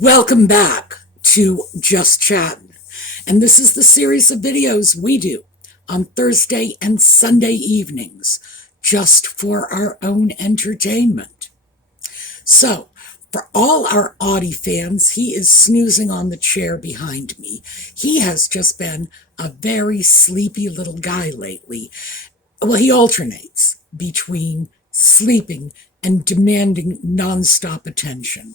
Welcome back to Just Chattin'. And this is the series of videos we do on Thursday and Sunday evenings, just for our own entertainment. So, for all our Audie fans, he is snoozing on the chair behind me. He has just been a very sleepy little guy lately. Well, he alternates between sleeping and demanding nonstop attention.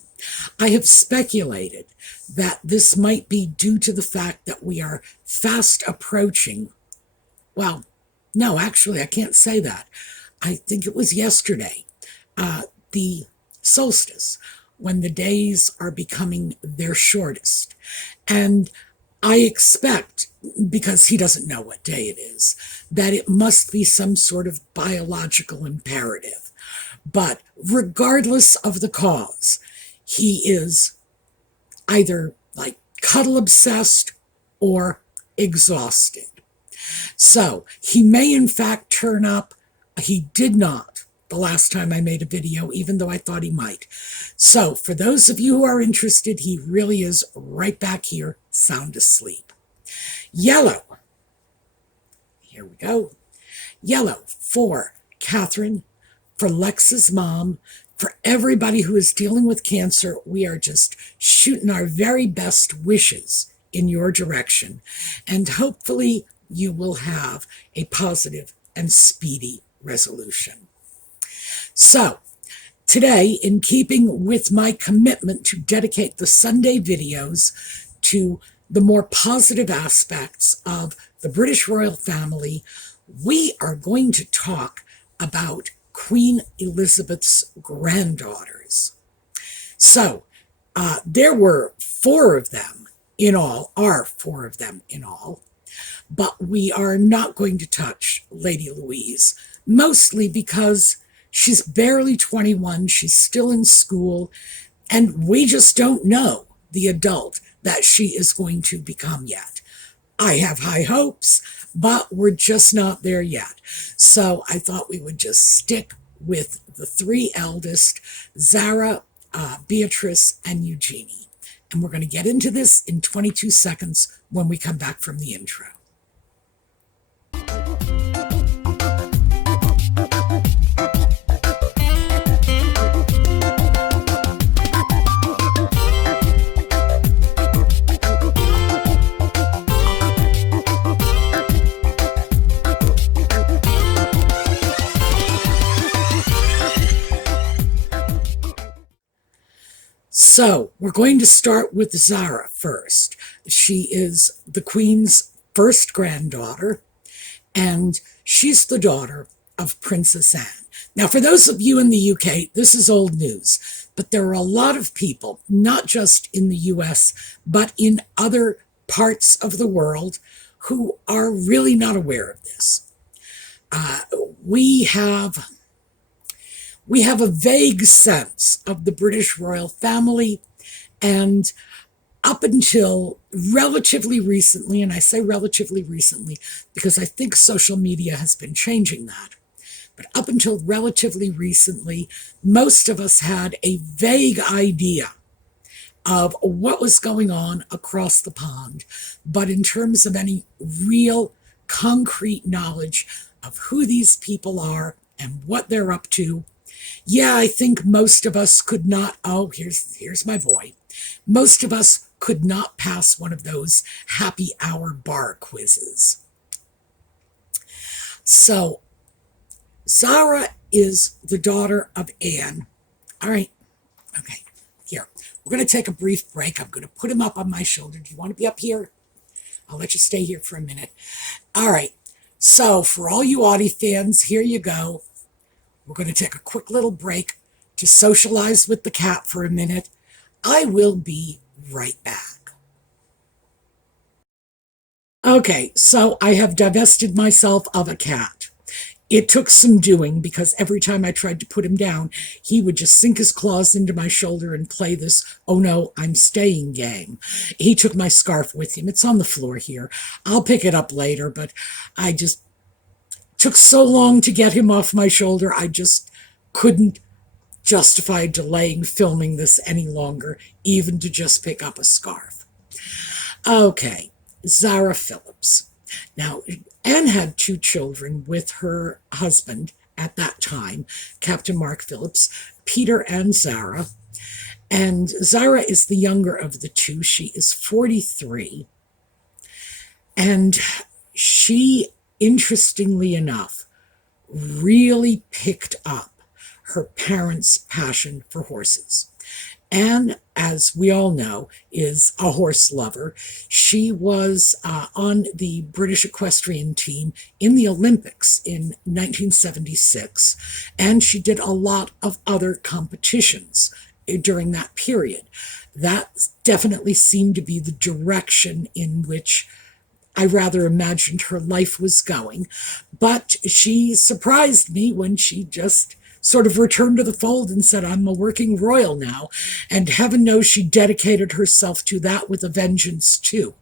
I have speculated that this might be due to the fact that we are fast approaching. Well, no, actually, I can't say that. I think it was yesterday, the solstice, when the days are becoming their shortest. And I expect, because he doesn't know what day it is, that it must be some sort of biological imperative. But regardless of the cause, he is either like cuddle obsessed or exhausted. So he may in fact turn up. He did not the last time I made a video, even though I thought he might. So for those of you who are interested, he really is right back here, sound asleep. Yellow. Here we go. Yellow for Catherine, for Lex's mom, for everybody who is dealing with cancer. We are just shooting our very best wishes in your direction. And hopefully you will have a positive and speedy resolution. So, today, in keeping with my commitment to dedicate the Sunday videos to the more positive aspects of the British royal family, we are going to talk about Queen Elizabeth's granddaughters. So, there were four of them in all, but we are not going to touch Lady Louise, mostly because she's barely 21, she's still in school, and we just don't know the adult that she is going to become yet. I have high hopes, but we're just not there yet. So I thought we would just stick with the three eldest, Zara, Beatrice, and Eugenie. And we're going to get into this in 22 seconds when we come back from the intro. So, we're going to start with Zara first. She is the Queen's first granddaughter, and she's the daughter of Princess Anne. Now, for those of you in the UK, this is old news, but there are a lot of people, not just in the US, but in other parts of the world, who are really not aware of this. We have a vague sense of the British royal family, and up until relatively recently, and I say relatively recently because I think social media has been changing that, but up until relatively recently, most of us had a vague idea of what was going on across the pond, but in terms of any real concrete knowledge of who these people are and what they're up to, yeah, I think most of us could not, here's my boy. Most of us could not pass one of those happy hour bar quizzes. So, Zara is the daughter of Anne. All right, okay, here. We're going to take a brief break. I'm going to put him up on my shoulder. Do you want to be up here? I'll let you stay here for a minute. All right, so for all you Audie fans, here you go. We're going to take a quick little break to socialize with the cat for a minute. I will be right back. Okay, so I have divested myself of a cat. It took some doing because every time I tried to put him down, he would just sink his claws into my shoulder and play this, oh no, I'm staying game. He took my scarf with him. It's on the floor here. I'll pick it up later, but I just took so long to get him off my shoulder, I just couldn't justify delaying filming this any longer, even to just pick up a scarf. Okay, Zara Phillips. Now, Anne had 2 children with her husband at that time, Captain Mark Phillips, Peter and Zara. And Zara is the younger of the 2. She is 43. And she, interestingly enough, really picked up her parents' passion for horses. Anne, as we all know, is a horse lover. She was on the British equestrian team in the Olympics in 1976, and she did a lot of other competitions during that period. That definitely seemed to be the direction in which I rather imagined her life was going. But she surprised me when she just sort of returned to the fold and said, I'm a working royal now. And heaven knows she dedicated herself to that with a vengeance too,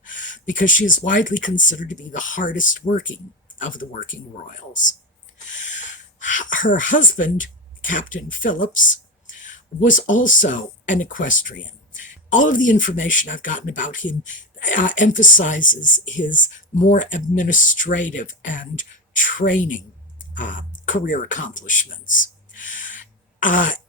because she is widely considered to be the hardest working of the working royals. Her husband, Captain Phillips, was also an equestrian. All of the information I've gotten about him emphasizes his more administrative and training career accomplishments.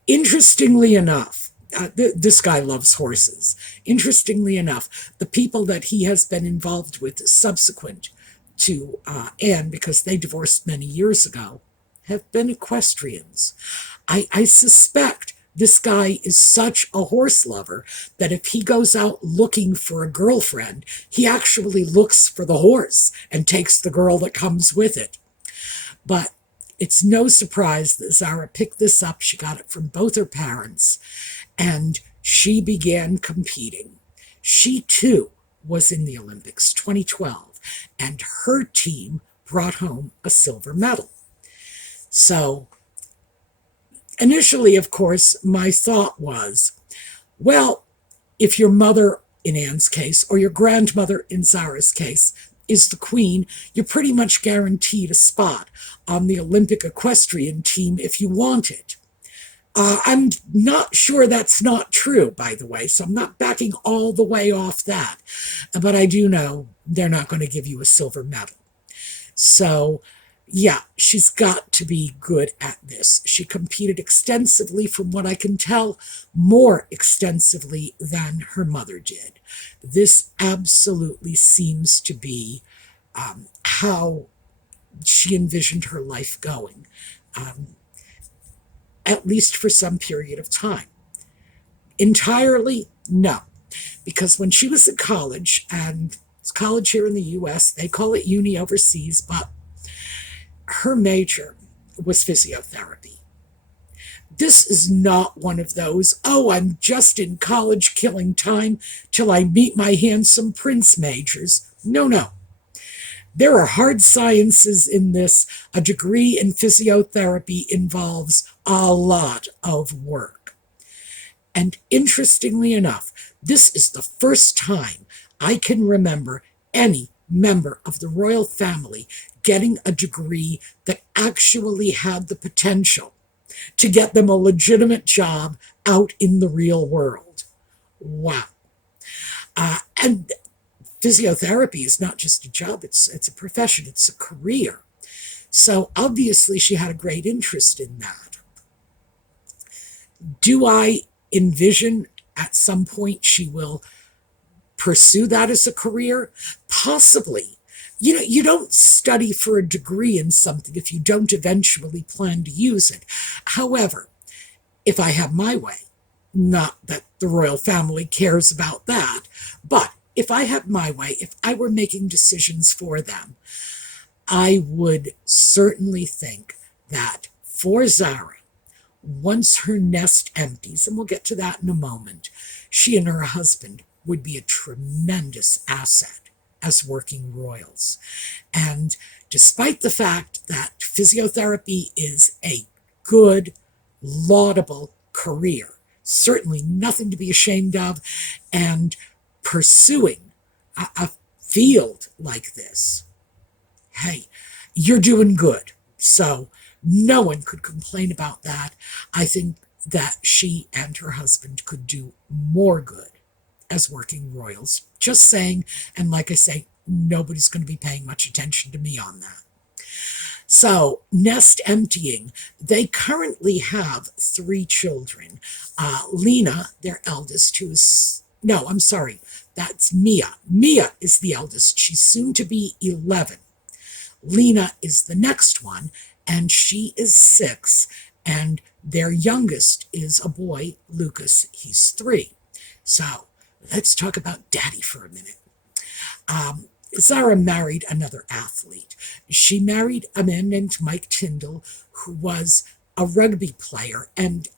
Interestingly enough, this guy loves horses. Interestingly enough, the people that he has been involved with subsequent to Anne, because they divorced many years ago, have been equestrians. I suspect this guy is such a horse lover that if he goes out looking for a girlfriend, he actually looks for the horse and takes the girl that comes with it. But it's no surprise that Zara picked this up. She got it from both her parents, and she began competing. She, too, was in the Olympics 2012, and her team brought home a silver medal. So, initially, of course, my thought was, well, if your mother, in Anne's case, or your grandmother, in Zara's case, is the queen, you're pretty much guaranteed a spot on the Olympic equestrian team if you want it. I'm not sure that's not true, by the way, so I'm not backing all the way off that. But I do know they're not going to give you a silver medal. So, yeah, she's got to be good at this. She competed extensively, from what I can tell, more extensively than her mother did. This absolutely seems to be how she envisioned her life going, at least for some period of time. Entirely, no. Because when she was in college, and it's college here in the U.S., they call it uni overseas, but her major was physiotherapy. This is not one of those, oh, I'm just in college killing time till I meet my handsome prince majors. No, no. There are hard sciences in this. A degree in physiotherapy involves a lot of work. And interestingly enough, this is the first time I can remember any member of the royal family getting a degree that actually had the potential to get them a legitimate job out in the real world. Wow. And physiotherapy is not just a job, it's a profession, it's a career. So obviously she had a great interest in that. Do I envision at some point she will pursue that as a career? Possibly. You know, you don't study for a degree in something if you don't eventually plan to use it. However, if I have my way, not that the royal family cares about that, but if I had my way, if I were making decisions for them, I would certainly think that for Zara, once her nest empties, and we'll get to that in a moment, she and her husband would be a tremendous asset as working royals. And despite the fact that physiotherapy is a good, laudable career, certainly nothing to be ashamed of, and pursuing a field like this, hey, you're doing good. So no one could complain about that. I think that she and her husband could do more good as working royals. Just saying, and like I say, nobody's going to be paying much attention to me on that. So, nest emptying. They currently have 3 children. Lena, their eldest, no, I'm sorry, that's Mia. Mia is the eldest. She's soon to be 11. Lena is the next one, and she is 6. And their youngest is a boy, Lucas. He's 3. So, let's talk about Daddy for a minute. Zara married another athlete. She married a man named Mike Tindall, who was a rugby player and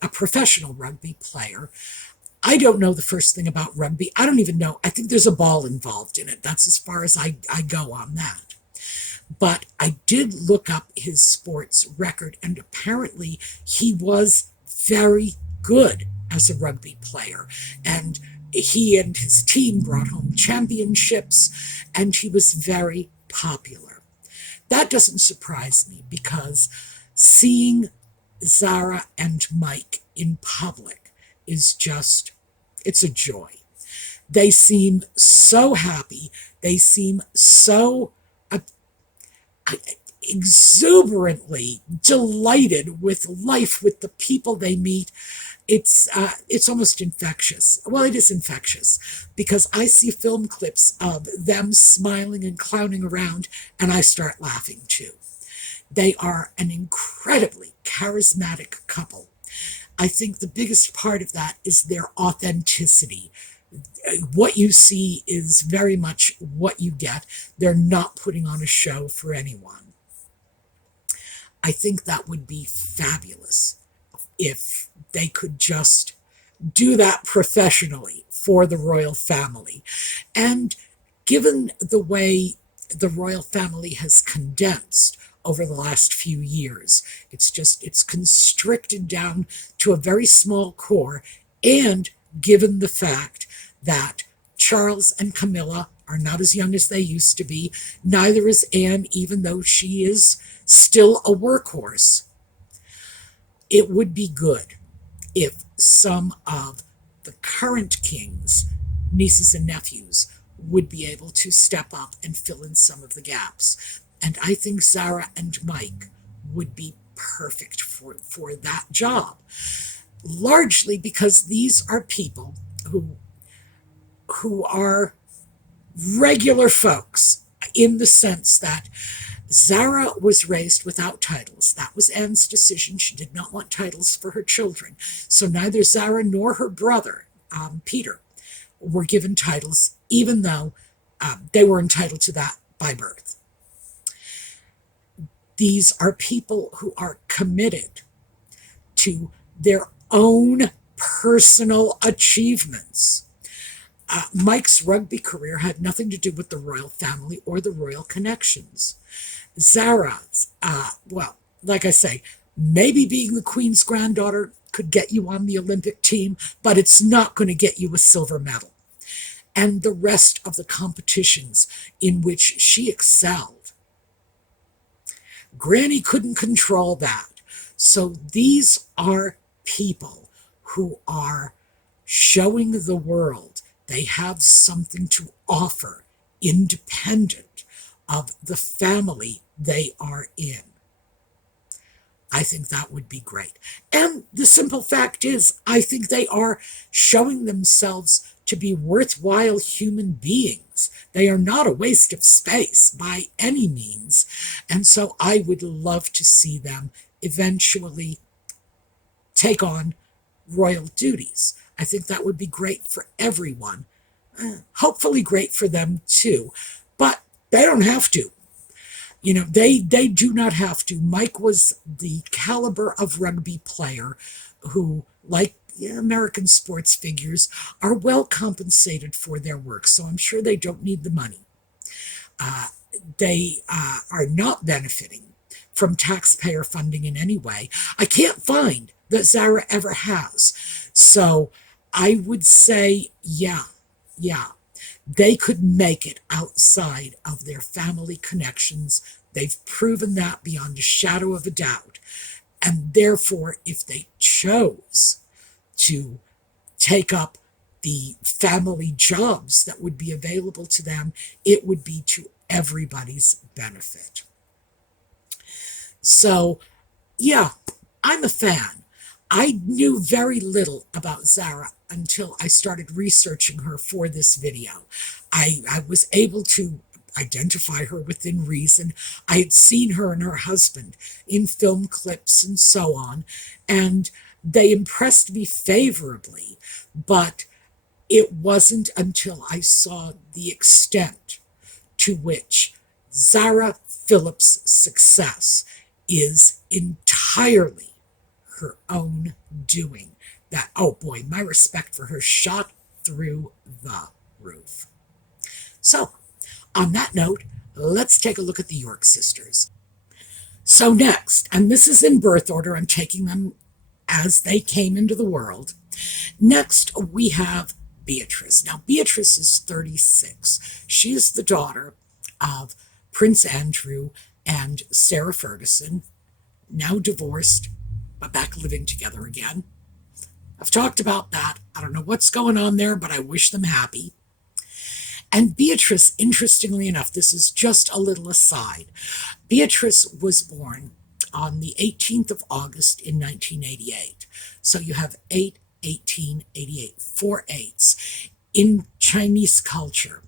a professional rugby player. I don't know the first thing about rugby. I don't even know. I think there's a ball involved in it. That's as far as I go on that. But I did look up his sports record, and apparently he was very good as a rugby player. And he and his team brought home championships, and he was very popular. That doesn't surprise me, because seeing Zara and Mike in public is just, it's a joy. They seem so happy. They seem so exuberantly delighted with life, with the people they meet. It's almost infectious. Well, it is infectious, because I see film clips of them smiling and clowning around, and I start laughing too. They are an incredibly charismatic couple. I think the biggest part of that is their authenticity. What you see is very much what you get. They're not putting on a show for anyone. I think that would be fabulous if they could just do that professionally for the royal family. And given the way the royal family has condensed over the last few years, it's constricted down to a very small core, and given the fact that Charles and Camilla are not as young as they used to be, neither is Anne, even though she is still a workhorse, it would be good if some of the current kings, nieces and nephews, would be able to step up and fill in some of the gaps. And I think Zara and Mike would be perfect for that job, largely because these are people who are regular folks, in the sense that Zara was raised without titles. That was Anne's decision. She did not want titles for her children. So neither Zara nor her brother, Peter, were given titles, even though they were entitled to that by birth. These are people who are committed to their own personal achievements. Mike's rugby career had nothing to do with the royal family or the royal connections. Zara's, well, like I say, maybe being the Queen's granddaughter could get you on the Olympic team, but it's not going to get you a silver medal. And the rest of the competitions in which she excelled, Granny couldn't control that. So these are people who are showing the world they have something to offer independent of the family they are in. I think that would be great. And the simple fact is, I think they are showing themselves to be worthwhile human beings. They are not a waste of space by any means. And so I would love to see them eventually take on royal duties. I think that would be great for everyone. Hopefully great for them too. But they don't have to. You know, they do not have to. Mike was the caliber of rugby player who, like American sports figures, are well compensated for their work. So I'm sure they don't need the money. They are not benefiting from taxpayer funding in any way. I can't find that Zara ever has. So I would say, yeah, they could make it outside of their family connections. They've proven that beyond a shadow of a doubt. And therefore, if they chose to take up the family jobs that would be available to them, it would be to everybody's benefit. So, yeah, I'm a fan. I knew very little about Zara until I started researching her for this video. I was able to identify her within reason. I had seen her and her husband in film clips and so on, and they impressed me favorably, but it wasn't until I saw the extent to which Zara Phillips' success is entirely her own doing that, oh boy, my respect for her shot through the roof. So, on that note, let's take a look at the York sisters. So next, and this is in birth order, I'm taking them as they came into the world. Next, we have Beatrice. Now, Beatrice is 36. She is the daughter of Prince Andrew and Sarah Ferguson, now divorced, but back living together again. I've talked about that. I don't know what's going on there, but I wish them happy. And Beatrice, interestingly enough, this is just a little aside. Beatrice was born on the 18th of August in 1988. So you have 8/18/88, 4 8s. In Chinese culture,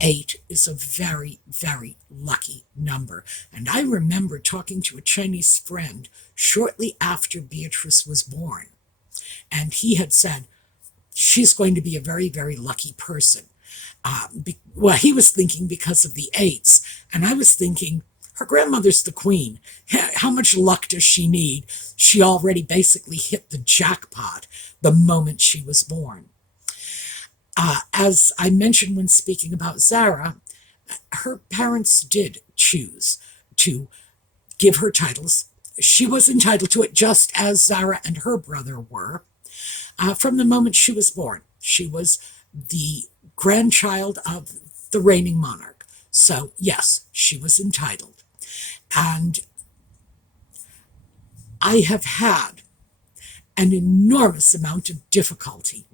8 is a very, very lucky number. And I remember talking to a Chinese friend shortly after Beatrice was born. And he had said, she's going to be a very, very lucky person. Well, he was thinking because of the 8s. And I was thinking, her grandmother's the queen. How much luck does she need? She already basically hit the jackpot the moment she was born. As I mentioned when speaking about Zara, her parents did choose to give her titles. She was entitled to it just as Zara and her brother were. From the moment she was born, she was the grandchild of the reigning monarch. So yes, she was entitled. And I have had an enormous amount of difficulty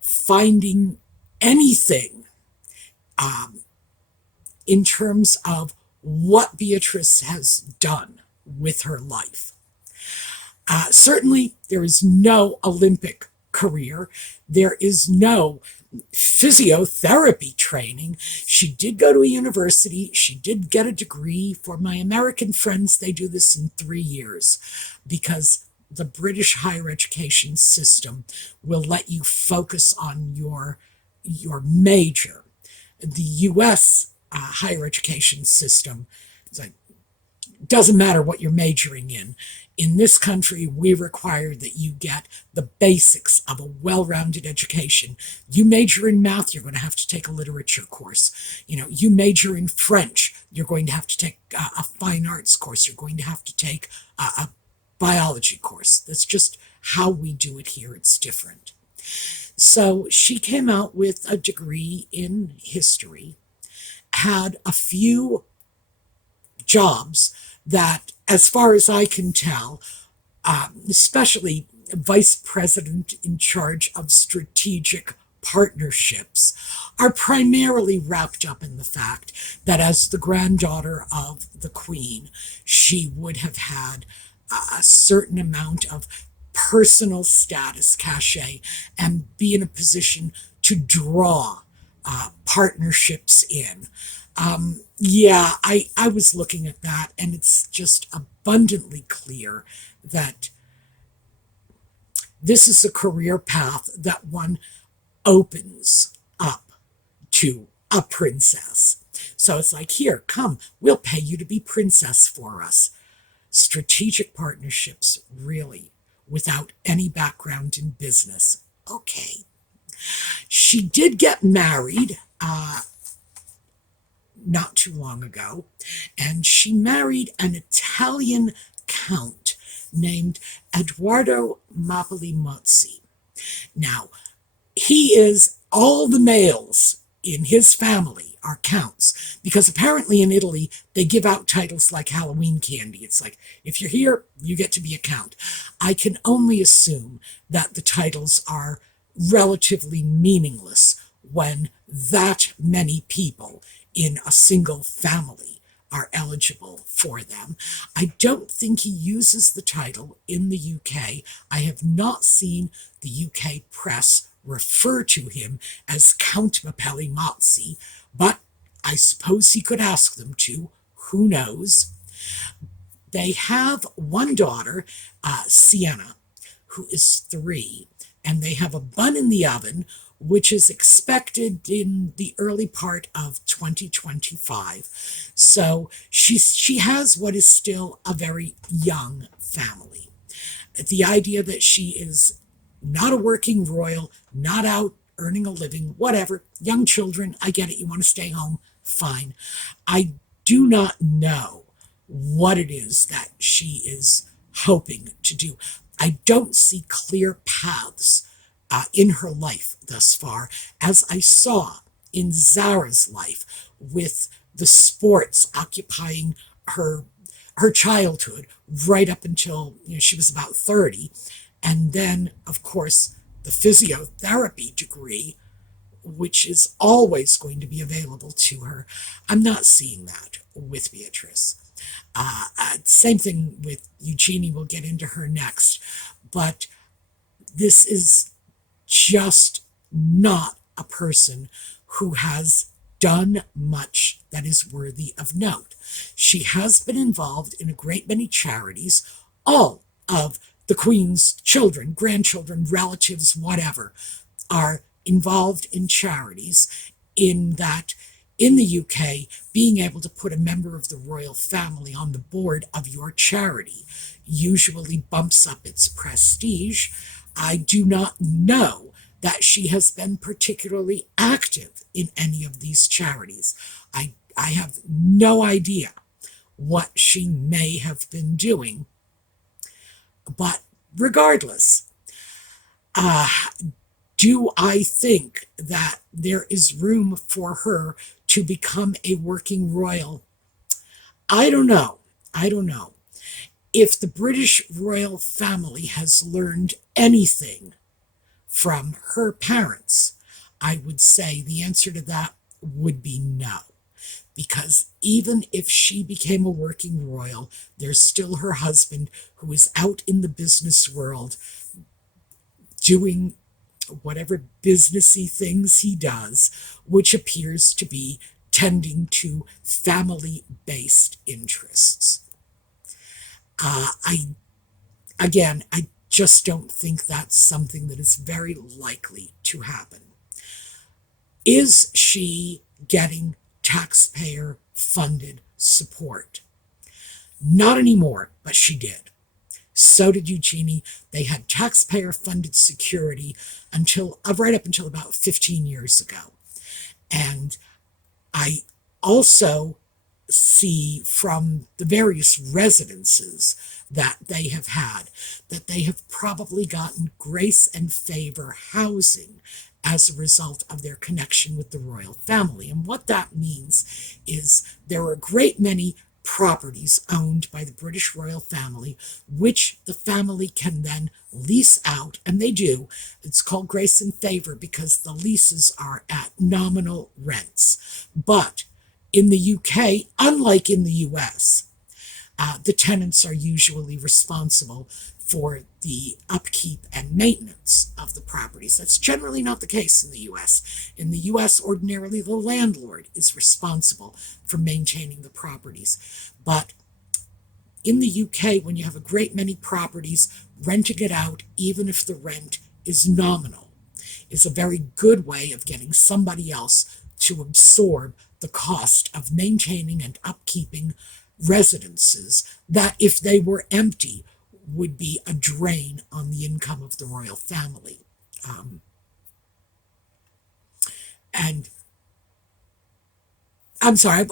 finding anything in terms of what Beatrice has done with her life. Certainly, there is no Olympic career. There is no physiotherapy training. She did go to a university. She did get a degree. For my American friends, they do this in 3 years because the British higher education system will let you focus on your major. The U.S. Higher education system, it's like, doesn't matter what you're majoring in. In this country, we require that you get the basics of a well-rounded education. You major in math, you're going to have to take a literature course. You major in French, you're going to have to take a fine arts course. You're going to have to take a biology course. That's just how we do it here. It's different. So she came out with a degree in history, had a few jobs that, as far as I can tell, especially vice president in charge of strategic partnerships, are primarily wrapped up in the fact that as the granddaughter of the queen, she would have had a certain amount of personal status, cachet, and be in a position to draw partnerships in. Yeah, I was looking at that, and it's just abundantly clear that this is a career path that one opens up to a princess. So it's like, here, come, we'll pay you to be princess for us. Strategic partnerships, really, without any background in business. Okay. She did get married not too long ago, and she married an Italian count named Edoardo Mapoli-Mozzi. Now, he is, all the males in his family are counts. Because apparently in Italy, they give out titles like Halloween candy. It's like, if you're here, you get to be a count. I can only assume that the titles are relatively meaningless when that many people in a single family are eligible for them. I don't think he uses the title in the UK. I have not seen the UK press refer to him as Count Mapelli Mazzi, but I suppose he could ask them to. Who knows? They have one daughter, Sienna, who is 3, and they have a bun in the oven, which is expected in the early part of 2025. So she has what is still a very young family. The idea that she is not a working royal, not out earning a living, whatever, young children, I get it, you want to stay home, fine. I do not know what it is that she is hoping to do. I don't see clear paths in her life thus far, as I saw in Zara's life, with the sports occupying her childhood right up until she was about 30, and then of course the physiotherapy degree, which is always going to be available to her. I'm not seeing that with Beatrice. Same thing with Eugenie. We'll get into her next, but this is just not a person who has done much that is worthy of note. She has been involved in a great many charities. All of the Queen's children, grandchildren, relatives, whatever, are involved in charities, in that in the UK, being able to put a member of the royal family on the board of your charity usually bumps up its prestige. I do not know that she has been particularly active in any of these charities. I have no idea what she may have been doing. But regardless, do I think that there is room for her to become a working royal? I don't know. I don't know. If the British royal family has learned anything from her parents, I would say the answer to that would be no. Because even if she became a working royal, there's still her husband, who is out in the business world doing whatever businessy things he does, which appears to be tending to family-based interests. I just don't think that's something that is very likely to happen. Is she getting taxpayer-funded support? Not anymore, but she did. So did Eugenie. They had taxpayer-funded security until right up until about 15 years ago. And I also see from the various residences that they have had that they have probably gotten grace and favor housing as a result of their connection with the royal family. And what that means is there are a great many properties owned by the British royal family, which the family can then lease out, and they do. It's called grace and favor because the leases are at nominal rents. But in the UK, unlike in the US, the tenants are usually responsible for the upkeep and maintenance of the properties. That's generally not the case in the US. In the US, ordinarily the landlord is responsible for maintaining the properties. But in the UK, when you have a great many properties, renting it out, even if the rent is nominal, is a very good way of getting somebody else to absorb the cost of maintaining and upkeeping residences that, if they were empty, would be a drain on the income of the royal family. And I'm sorry,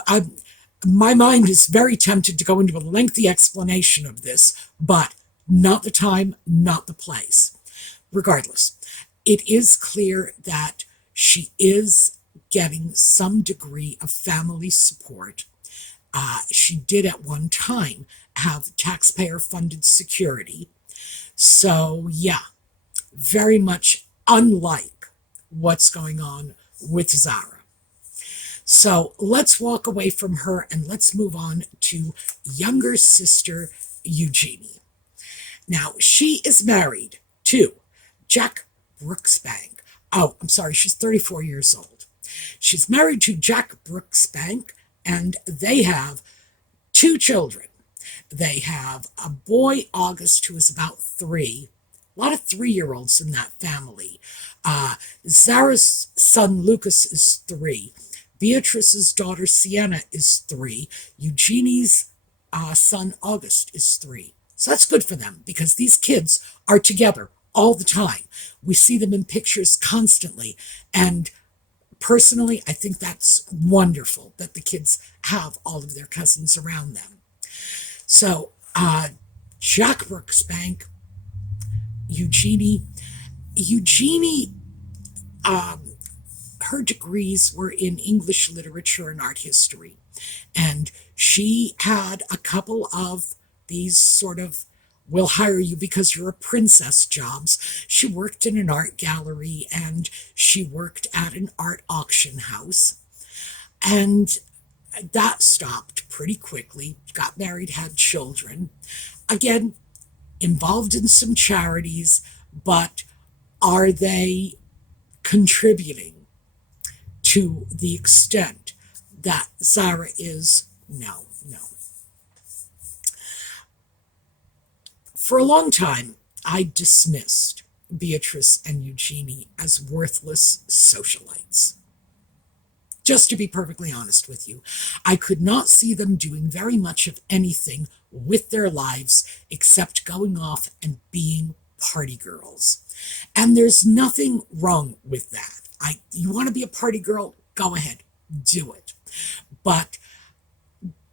my mind is very tempted to go into a lengthy explanation of this, but not the time, not the place. Regardless, it is clear that she is getting some degree of family support. She did at one time have taxpayer-funded security. So, yeah, very much unlike what's going on with Zara. So let's walk away from her and let's move on to younger sister Eugenie. Now, she is married to Jack Brooksbank. Oh, I'm sorry, she's 34 years old. She's married to Jack Brooksbank, and they have 2 children. They have a boy, August, who is about 3. A lot of 3-year-olds in that family. Zara's son, Lucas, is 3. Beatrice's daughter, Sienna, is 3. Eugenie's son, August, is 3. So that's good for them because these kids are together all the time. We see them in pictures constantly. And personally, I think that's wonderful that the kids have all of their cousins around them. So, Jack Brooksbank, Eugenie, her degrees were in English literature and art history. And she had a couple of these sort of, we'll hire you because you're a princess jobs. She worked in an art gallery and she worked at an art auction house. And that stopped pretty quickly. Got married, had children. Again, involved in some charities, but are they contributing to the extent that Zara is? No. For a long time, I dismissed Beatrice and Eugenie as worthless socialites. Just to be perfectly honest with you, I could not see them doing very much of anything with their lives except going off and being party girls. And there's nothing wrong with that. You want to be a party girl? Go ahead, do it. But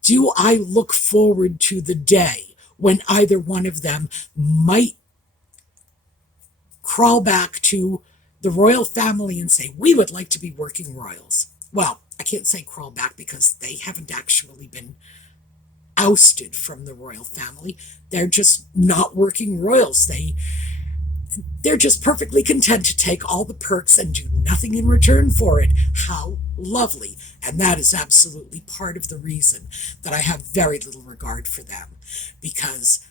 do I look forward to the day when either one of them might crawl back to the royal family and say, we would like to be working royals? Well, I can't say crawl back because they haven't actually been ousted from the royal family. They're just not working royals. They're just perfectly content to take all the perks and do nothing in return for it. How lovely. And that is absolutely part of the reason that I have very little regard for them, because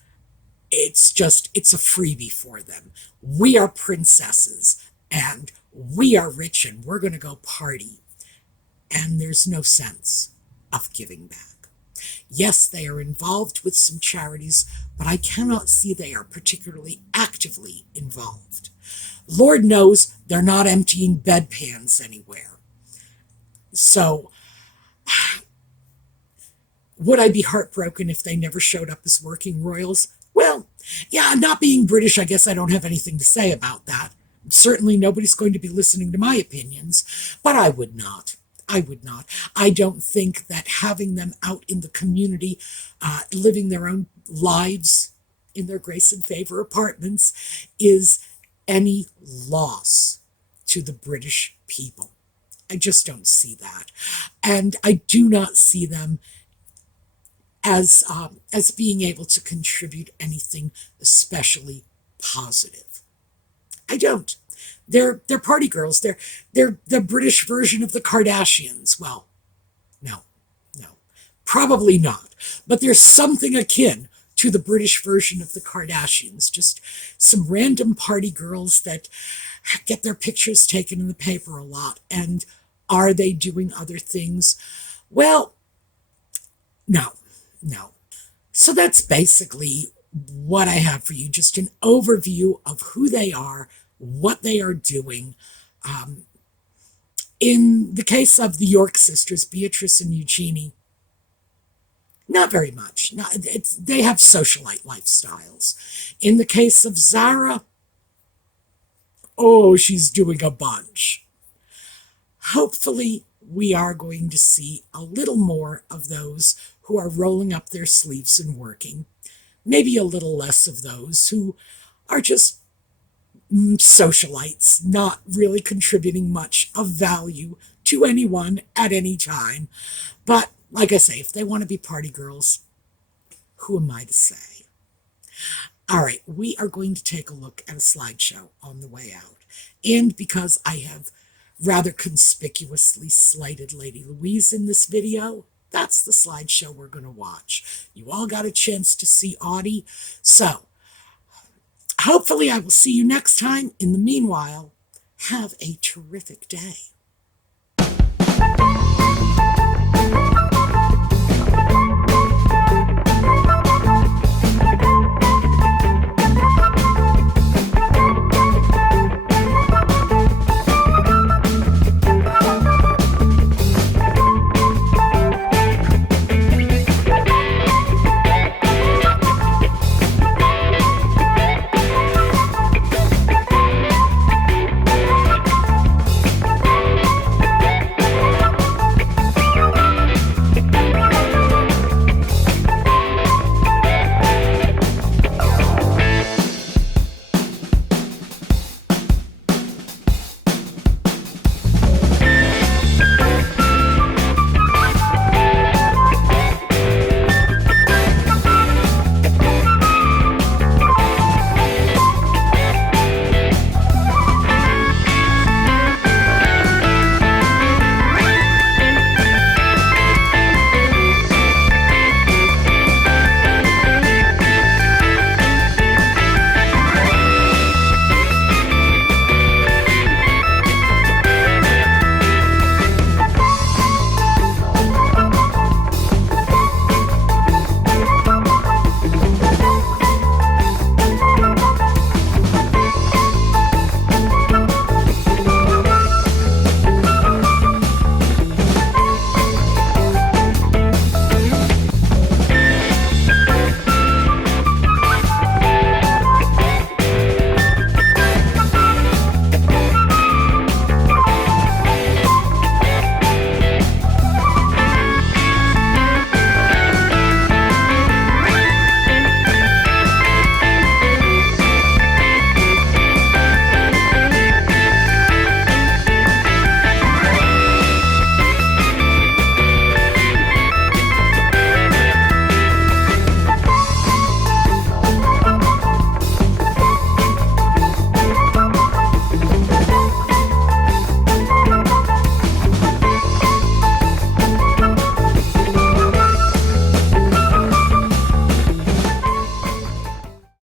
it's a freebie for them. We are princesses and we are rich and we're going to go party. And there's no sense of giving back. Yes, they are involved with some charities, but I cannot see they are particularly actively involved. Lord knows they're not emptying bedpans anywhere. So, would I be heartbroken if they never showed up as working royals? Well, yeah, not being British, I guess I don't have anything to say about that. Certainly nobody's going to be listening to my opinions, but I would not. I don't think that having them out in the community, living their own lives in their grace and favor apartments, is any loss to the British people. I just don't see that. And I do not see them as being able to contribute anything especially positive. I don't. They're party girls. They're the British version of the Kardashians. Well, no, probably not. But there's something akin to the British version of the Kardashians. Just some random party girls that get their pictures taken in the paper a lot. And are they doing other things? Well, no. So that's basically what I have for you. Just an overview of who they are, what they are doing. In the case of the York sisters, Beatrice and Eugenie, not very much. They have socialite lifestyles. In the case of Zara, she's doing a bunch. Hopefully, we are going to see a little more of those who are rolling up their sleeves and working. Maybe a little less of those who are just socialites, not really contributing much of value to anyone at any time. But like I say, if they want to be party girls, who am I to say? All right, we are going to take a look at a slideshow on the way out. And because I have rather conspicuously slighted Lady Louise in this video, that's the slideshow we're going to watch. You all got a chance to see Audie. So, hopefully I will see you next time. In the meanwhile, have a terrific day.